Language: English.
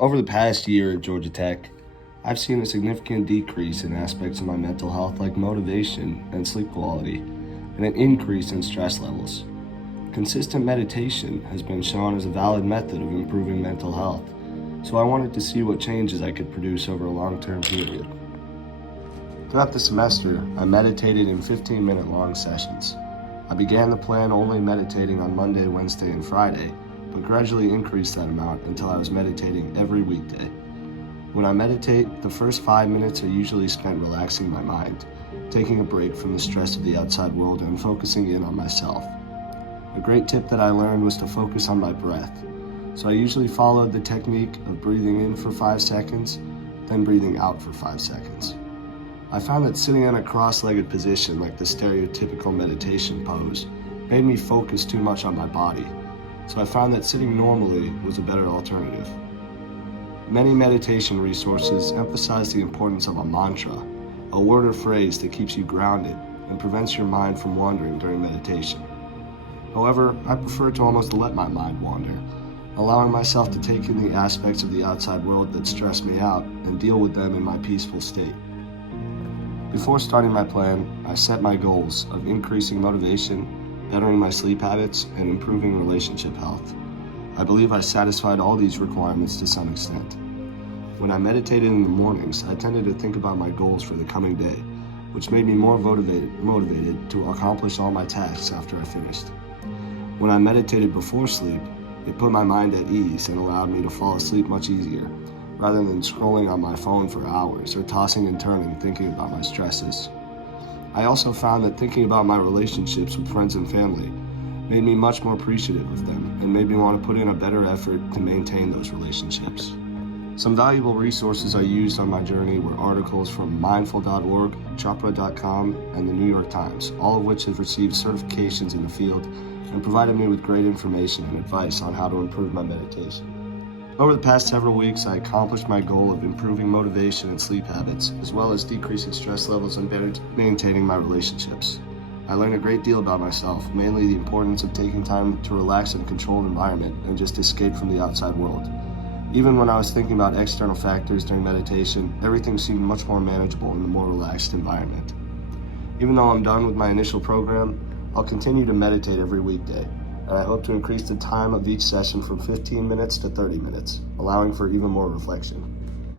Over the past year at Georgia Tech, I've seen a significant decrease in aspects of my mental health like motivation and sleep quality, and an increase in stress levels. Consistent meditation has been shown as a valid method of improving mental health, so I wanted to see what changes I could produce over a long-term period. Throughout the semester, I meditated in 15-minute long sessions. I began the plan only meditating on Monday, Wednesday, and Friday, but gradually increased that amount until I was meditating every weekday. When I meditate, the first 5 minutes are usually spent relaxing my mind, taking a break from the stress of the outside world and focusing in on myself. A great tip that I learned was to focus on my breath. So I usually followed the technique of breathing in for 5 seconds, then breathing out for 5 seconds. I found that sitting in a cross-legged position like the stereotypical meditation pose made me focus too much on my body, so I found that sitting normally was a better alternative. Many meditation resources emphasize the importance of a mantra, a word or phrase that keeps you grounded and prevents your mind from wandering during meditation. However, I prefer to almost let my mind wander, allowing myself to take in the aspects of the outside world that stress me out and deal with them in my peaceful state. Before starting my plan, I set my goals of increasing motivation, bettering my sleep habits, and improving relationship health. I believe I satisfied all these requirements to some extent. When I meditated in the mornings, I tended to think about my goals for the coming day, which made me more motivated to accomplish all my tasks after I finished. When I meditated before sleep, it put my mind at ease and allowed me to fall asleep much easier, rather than scrolling on my phone for hours or tossing and turning thinking about my stresses. I also found that thinking about my relationships with friends and family made me much more appreciative of them and made me want to put in a better effort to maintain those relationships. Some valuable resources I used on my journey were articles from mindful.org, chopra.com, and the New York Times, all of which have received certifications in the field and provided me with great information and advice on how to improve my meditation. Over the past several weeks, I accomplished my goal of improving motivation and sleep habits, as well as decreasing stress levels and better maintaining my relationships. I learned a great deal about myself, mainly the importance of taking time to relax in a controlled environment and just escape from the outside world. Even when I was thinking about external factors during meditation, everything seemed much more manageable in a more relaxed environment. Even though I'm done with my initial program, I'll continue to meditate every weekday, and I hope to increase the time of each session from 15 minutes to 30 minutes, allowing for even more reflection.